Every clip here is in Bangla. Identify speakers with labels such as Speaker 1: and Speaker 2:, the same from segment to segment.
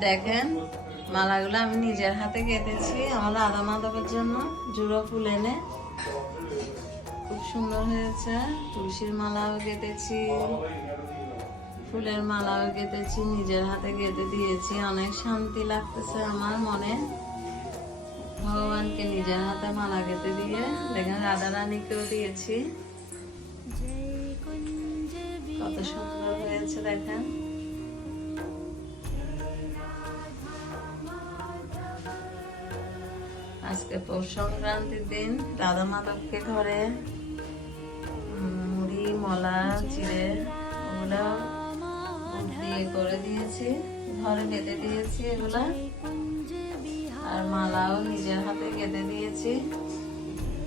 Speaker 1: দেখেন, মালাগুলো আমি নিজের হাতে কেটেছি। আমার রাধা মাধবের জন্য জুড়ো ফুল এনে। খুব সুন্দর হয়েছে। তুলসীর মালাও কেটেছি। ফুলের মালাও কেটেছি। নিজের হাতে কেটে দিয়েছি। অনেক শান্তি লাগতেছে আমার মনে। ভগবানকে নিজের হাতে মালা কেটে দিয়ে। দেখেন রাধা রানীকেও দিয়েছি। সুন্দর হয়েছে, দেখেন। আজকে পৌষ সংক্রান্তির দিন রাধা মাধবকে ঘরে মুড়ি, মলা চিড়ে ওগুলো দিয়ে করে দিয়েছি, ঘরে বেঁধে দিয়েছি এগুলা। আর মালাও নিজের হাতে কেটে দিয়েছি।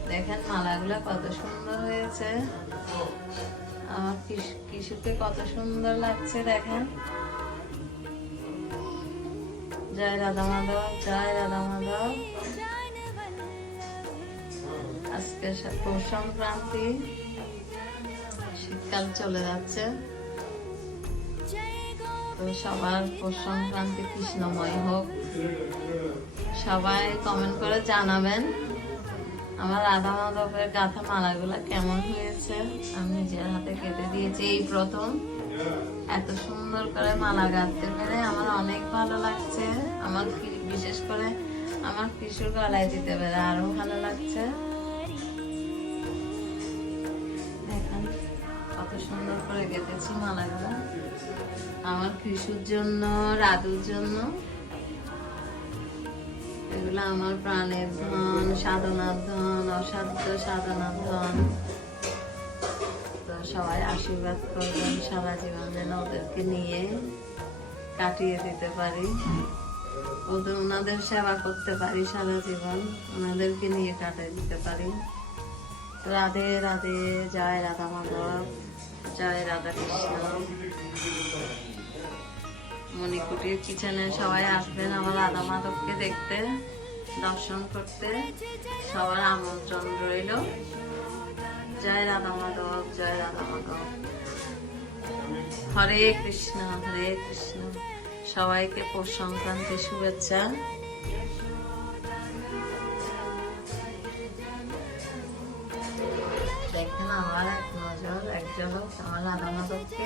Speaker 1: দেখেন মালাগুলো কত সুন্দর হয়েছে। কিশুকে কত সুন্দর লাগছে দেখেন। জয় রাধা মাধব, জয় রাধা মাধব। আজকে পৌষ সংক্রান্তি। শীতকাল চলে যাচ্ছে। তো সবার পৌষ সংক্রান্তি কৃষ্ণময় হোক। সবাই কমেন্ট করে জানাবেন। আমার রাধা মাধবের গাথা মালাগুলো কেমন হয়েছে? আমি নিজের হাতে কেটে দিয়েছি এই প্রথম। এত সুন্দর করে মালা গাঁথতে পেরে আমার অনেক ভালো লাগছে। আমার বিশেষ করে আমার কিশোর গলায় দিতে পেরে আরও ভালো লাগছে। কত সুন্দর করে কেটেছি মালাগুলো। আমার কৃষুর জন্য, রাধুর জন্য। এগুলো আমার প্রাণের ধন, সাধনার ধন, অসাধ্য সাধনার ধন। তো সবাই আশীর্বাদ করবেন, সারা জীবন যেন ওদেরকে নিয়ে কাটিয়ে দিতে পারি। ওদের, ওনাদের সেবা করতে পারি সারা জীবন, ওনাদেরকে নিয়ে কাটিয়ে দিতে পারি। রাধে রাধে, জয় রাধা মাধব, জয় রাধা কৃষ্ণ। মণিকুটির কিচেনে সবাই আসবেন আমার রাধা মাধবকে দেখতে, দর্শন করতে। সবার আমন্ত্রণ রইল। জয় রাধা মাধব, জয় রাধা মাধব। হরে কৃষ্ণ হরে কৃষ্ণ। সবাইকে পৌষ সংক্রান্তির শুভেচ্ছা। দেখেন আমার এক নজর, এক ঝলক আমার রাধা মাধবকে।